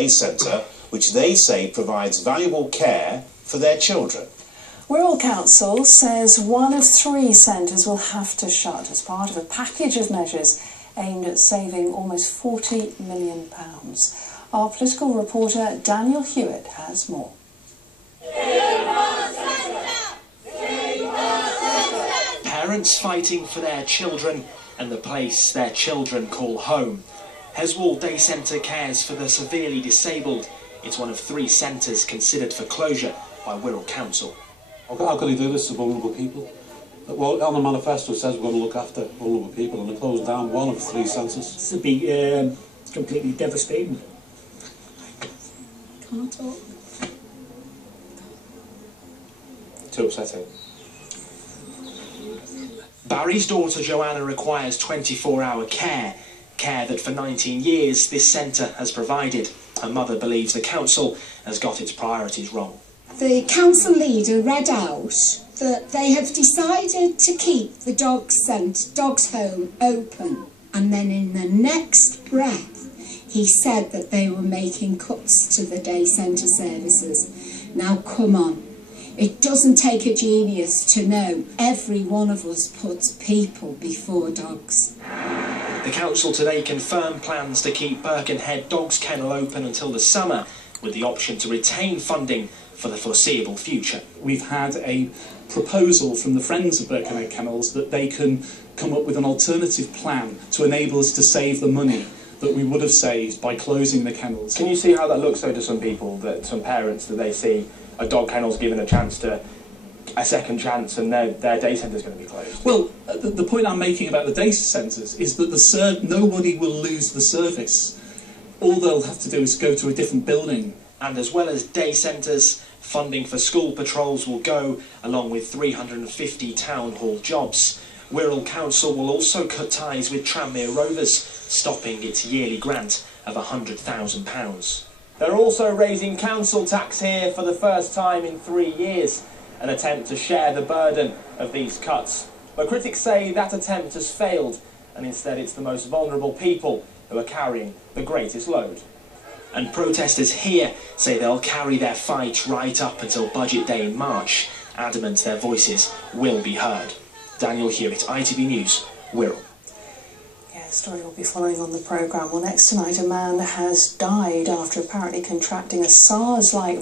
day centre, which they say provides valuable care for their children. Wirral Council says 1 of 3 centres will have to shut as part of a package of measures aimed at saving almost £40 million. Our political reporter Daniel Hewitt has more. Parents fighting for their children and the place their children call home. Heswall Day Centre cares for the severely disabled. It's 1 of 3 centres considered for closure by Wirral Council. How can he do this to vulnerable people? Well, on the manifesto it says we're going to look after vulnerable people, and they closed down 1 of 3 centres. This would be completely devastating. Can't talk. Too upsetting. Barry's daughter Joanna requires 24-hour care that for 19 years this centre has provided. Her mother believes the council has got its priorities wrong. The council leader read out that they have decided to keep the dogs home open, and then in the next breath he said that they were making cuts to the day centre services. Now come on, it doesn't take a genius to know every one of us puts people before dogs. The council today confirmed plans to keep Birkenhead Dogs Kennel open until the summer, with the option to retain funding for the foreseeable future. We've had a proposal from the Friends of Birkenhead Kennels that they can come up with an alternative plan to enable us to save the money that we would have saved by closing the kennels. Can you see how that looks though to some people, that some parents, that they see a dog kennel's given a second chance and their day centre's going to be closed? Well, the point I'm making about the day centres is that nobody will lose the service. All they'll have to do is go to a different building. And as well as day centres, funding for school patrols will go, along with 350 town hall jobs. Wirral Council will also cut ties with Tranmere Rovers, stopping its yearly grant of £100,000. They're also raising council tax here for the first time in 3 years, an attempt to share the burden of these cuts. But critics say that attempt has failed, and instead it's the most vulnerable people who are carrying the greatest load. And protesters here say they'll carry their fight right up until Budget Day in March, adamant their voices will be heard. Daniel Hewitt, ITV News, Wirral. Yeah, a story will be following on the programme. Well, next tonight, a man has died after apparently contracting a SARS-like